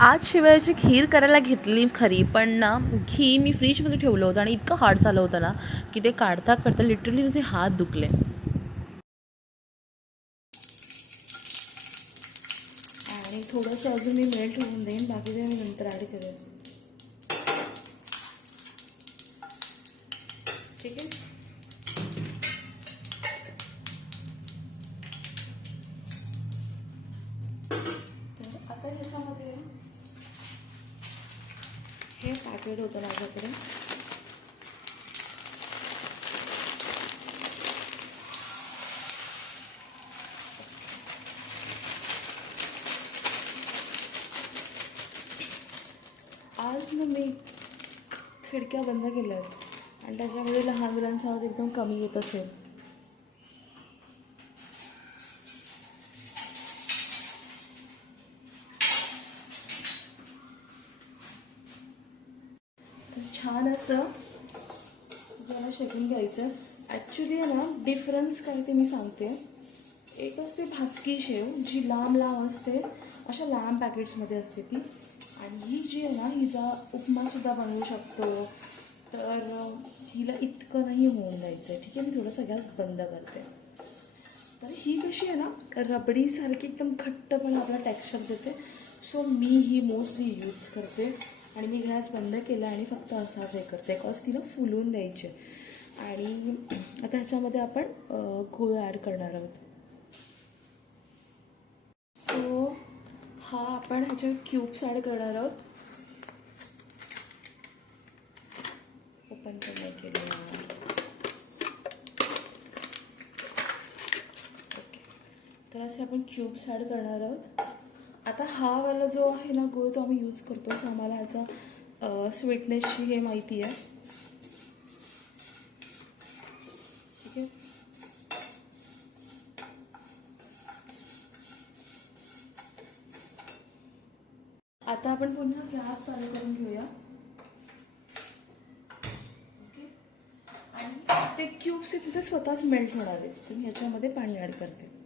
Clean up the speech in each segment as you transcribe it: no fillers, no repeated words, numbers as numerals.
आज शेवयाची खीर करायला घेतली खरी, पण ना घी मी फ्रीजमध्ये ठेवलं होतं आणि इतकं हार्ड झालं होतं ना की ते काढता काढता लिटरली माझे हात दुखले. आणि थोडंसं अजून मी मेल्ट होऊन देईन, बाकी ते मी नंतर ॲड करेन. ठीक आहे. तर आता ह्याच्यामध्ये हे पॅकेट होतं माझ्याकडे. आज ना मी खिडक्या बंद केल्या आहेत आणि त्याच्यामुळे लहान मुलांचा आवाज एकदम कमी येत असेल. तर छान असं जरा शेकून घ्यायचं. ॲक्च्युली आहे ना डिफरन्स काय ते मी सांगते. एक असते भाजकी शेव, जी लांब लांब असते, अशा लांब पॅकेट्समध्ये असते ती. आणि ही जी आहे ना, हिचा उपमासुद्धा बनवू शकतो. तर हिला इतकं नाही होऊन द्यायचं आहे. ठीक आहे, मी थोडंसं गॅस बंद करते. तर ही कशी आहे ना, रबडीसारखी एकदम घट्टपण आपला टेक्स्चर देते. सो मी ही मोस्टली यूज करते. आणि मी गॅस बंद केला आणि फक्त असाच हे करते, बिकॉज तिला फुलून द्यायचे. आणि आता ह्याच्यामध्ये आपण गूळ ॲड करणार आहोत. सो हा आपण ह्याच्यात क्यूब्स ॲड करणार आहोत. ओपन पण नाही केलं. ओके, तर असे आपण क्यूब्स ॲड करणार आहोत. आता हा वाला जो आहे ना गूळ, तो आम्ही यूज करतो. सो आम्हाला ह्याचा स्वीटनेसची हे माहिती आहे. ठीक आहे. आता आपण पुन्हा गॅस चालू करून घेऊया. ओके. आणि ते क्यूब्स आहेत तिथे स्वतःच मेल्ट होणार आहेत. तर मी ह्याच्यामध्ये पाणी ॲड करते.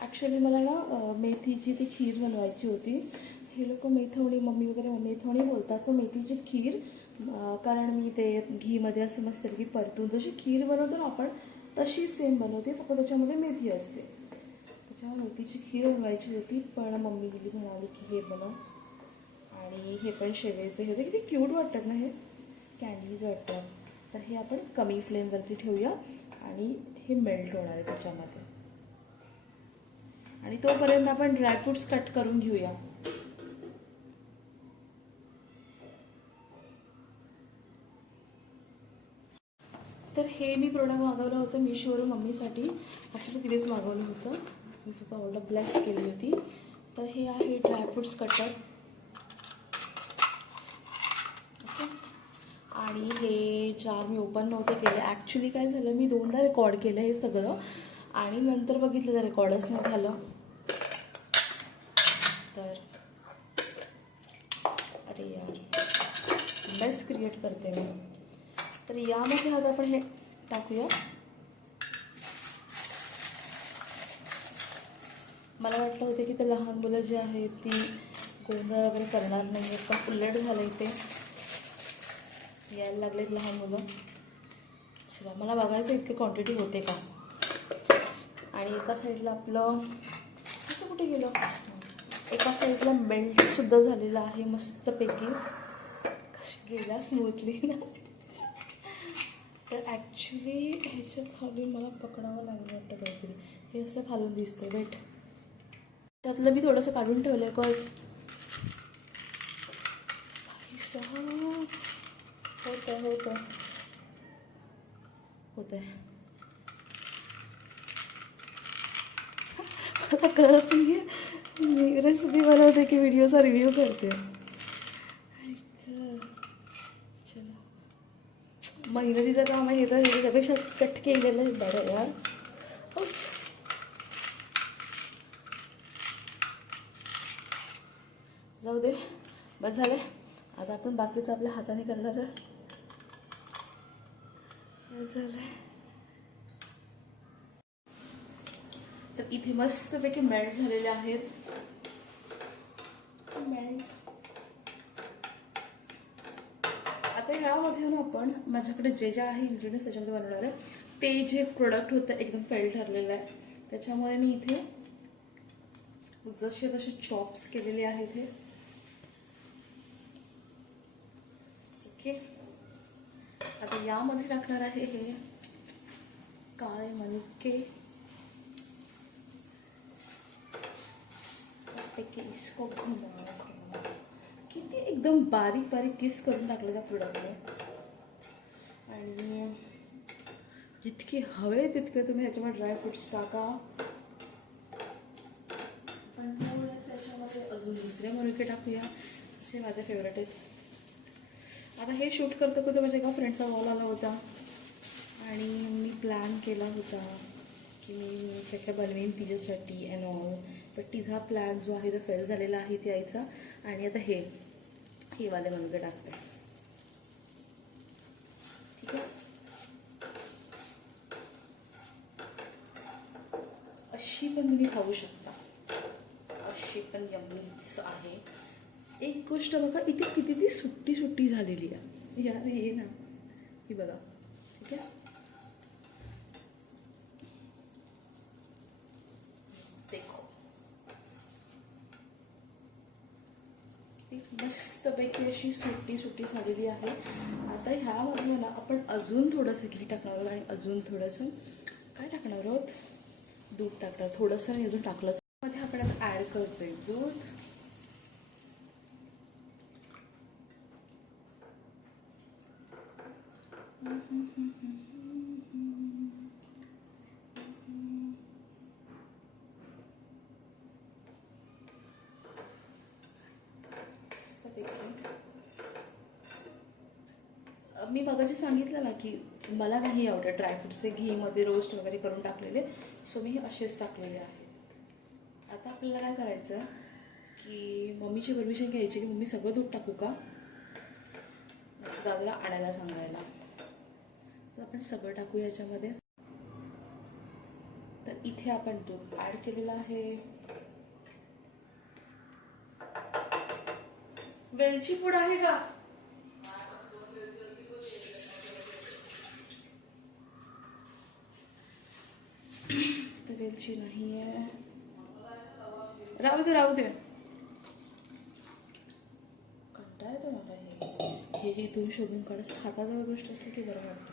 ॲक्च्युली मला ना मेथीची ती खीर बनवायची होती. हे लोक मेथवणी, मम्मी वगैरे मेथवणी बोलतात, पण मेथीची खीर. कारण मी ते घीमध्ये असं मस्त की परतून जशी खीर बनवतो ना आपण, तशी सेम बनवते, फक्त त्याच्यामध्ये मेथी असते. त्याच्यामुळे मेथीची खीर बनवायची होती, पण मम्मी गेली म्हणाली की हे बनव. आणि हे पण शेवेचे होते. किती क्यूट वाटतात ना हे, कॅन्डीज वाटतात. तर हे आपण कमी फ्लेमवरती ठेवूया आणि हे मेल्ट होणार आहे त्याच्यामध्ये. आणि तोपर्यंत आपण ड्रायफ्रुट्स कट करून घेऊया. तर हे मी प्रोडक्ट मागवलं होतं मिशोवरून मम्मीसाठी. ॲक्च्युली तिथेच मागवलं होतं, मी फक्त ऑर्डर प्लेस केली होती. तर हे आहे ड्रायफ्रुट्स कटर. ओके. आणि हे जार मी ओपन नव्हते केले. ॲक्च्युली काय झालं, मी 2दा रेकॉर्ड केलं हे सगळं आणि नंतर बघितलं तर रेकॉर्डच नाही झालं. तर अरे यार, मेस क्रिएट करते मी. तर यामध्ये आता आपण हे टाकूया. मला वाटलं होतं की ते लहान मुलं जी आहेत ती गोंधळ वगैरे करणार नाही आहेत, पण उलट झालं इथे. यायला लागलेत लहान मुलं. चला, मला बघायचं इतकी क्वांटिटी होते का. आणि एका साईडला आपलं कसं कुठे गेलं, एका साईडला मेल्टसुद्धा झालेलं आहे मस्तपैकी. गेला स्मूथली ना. तर ॲक्च्युली ह्याच्या खाली मला पकडावं लागलं वाटतं काहीतरी. हे असं खालून दिसतं. वेट, त्यातलं मी थोडंसं काढून ठेवलं आहे कॉज होत आहे. मला कळत नाही आहे मी रेसिपी बनवते की व्हिडिओचा रिव्ह्यू करते. मेहनतीचं काम आहे हे, तर त्याच्यापेक्षा कट केलेलं बरं यार. जाऊ दे, बस झाले. आता आपण बाकीचं आपल्या हाताने करणार आहे. झालंय. तर इथे मस्तपैकी मेल्ट झालेले आहेत. मेल्ट. आता ह्यामध्ये ना आपण माझ्याकडे जे जे आहे इन्ग्रेडियंट्स त्याच्यामध्ये बनवणार आहे, ते जे प्रोडक्ट होतं एकदम फेल्ट ठरलेलं आहे. त्याच्यामुळे मी इथे जसे तसे चॉप्स केलेले आहेत हे. ओके. आता यामध्ये टाकणार आहे हे काळे मनुके. इसको किती एकदम बारीक बारीक किस करून टाकलं त्या प्रोडक्टने. आणि जितके हवे तितके तुम्ही ह्याच्यामध्ये ड्रायफ्रुट्स टाका. पण त्याच्यामध्ये अजून दुसरे मनुके टाकूया, असे माझे फेवरेट आहेत. आता हे शूट करतो माझ्या एका फ्रेंडचा कॉल आला होता आणि मी प्लॅन केला होता की मी काय काय बनवेन तिच्यासाठी अँड ऑल. तर तिचा प्लॅन जो आहे तो फेल झालेला आहे ती यायचा. आणि आता हे वाले मनुके टाकते. ठीक आहे. अशी पण तुम्ही खाऊ शकता, अशी पण यम्मीच आहे. एक गोष्ट बघा, इथे किती ती सुट्टी सुट्टी झालेली आहे यार. हे ना, ही बघा. ठीक आहे. देखो मस्तपैकी अशी सुट्टी सुट्टी झालेली आहे. आता ह्यामध्ये ना आपण अजून थोडंसं घी टाकणार आहोत आणि अजून थोडंसं काय टाकणार आहोत, दूध टाकणार. थोडंसं अजून टाकलं मध्ये आपण आता ॲड करतोय दूध. मी मगाशी सांगितलं ना की मला नाही आवडत ड्रायफ्रुट्सचे घीमध्ये रोस्ट वगैरे करून टाकलेले, सो मी असेच टाकलेले आहे. आता आपल्याला काय करायचं की मम्मीची परमिशन घ्यायची की मम्मी सगळं दूध टाकू का, दादाला आणायला सांगायला. तर आपण सगळं टाकू याच्यामध्ये. तर इथे आपण दूध ॲड केलेलं आहे. वेलची पूड आहे का? तर वेलची नाही आहे. राहू दे राहू दे. कंटाळा येतो मला हे इथून शोधून काढायचं. हाताजवळ गोष्ट असली की बरं वाटतं.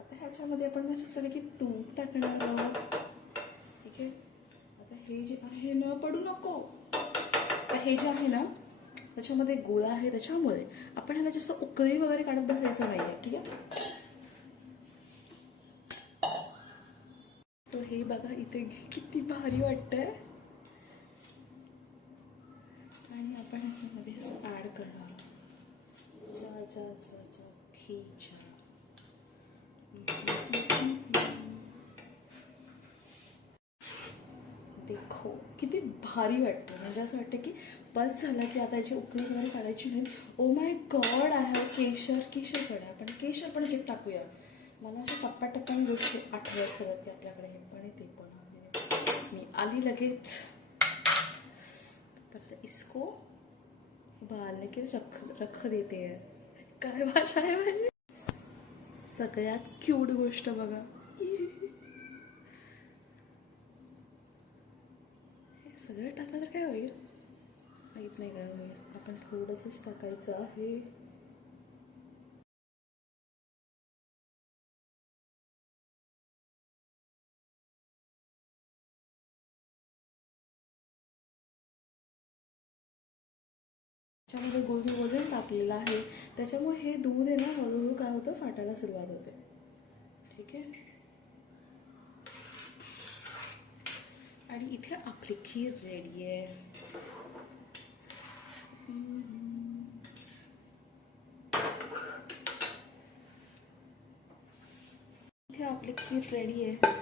आता ह्याच्यामध्ये आपण मस्तपैकी तूप टाकणार आहोत. ठीक आहे. आता हे जे आहे ना, पडू नको. आता हे जे आहे ना त्याच्यामध्ये गोळा आहे, त्याच्यामुळे आपण ह्याला जास्त उकळी वगैरे काढत बसायचं नाही आहे. ठीक आहे. सो हे बघा इथे किती भारी वाटतंय. आणि आपण ह्याच्यामध्ये असं ॲड करणार खीचा. देखो किती भारी वाटतं. म्हणजे असं वाटतं की बस झालं की आता याची उकळी वगैरे काढायची नाही. ओ माय गॉड, आहे केशर आपण केशर पण एक टाकूया. मला अशा टप्प्याटप्प्याने गोष्टी आठवत चालत की आपल्याकडे हे पण आहे ते पण आहे. मी आली लगेच. तर इसको उबालने के रख देते हैं. काय भाषा आहे माझी. सगळ्यात क्यूट गोष्ट बघा, हे सगळं टाकलं तर काय होईल माहीत नाही काय होईल. आपण थोडंसंच टाकायचं आहे. त्याच्यामध्ये गोल टाकलेला आहे. त्याच्यामुळे हे दूध आहे ना हळूहळू काय होतं, फाटायला सुरुवात होते. ठीक आहे. आणि इथे आपली खीर रेडी आहे. इथे आपली खीर रेडी आहे.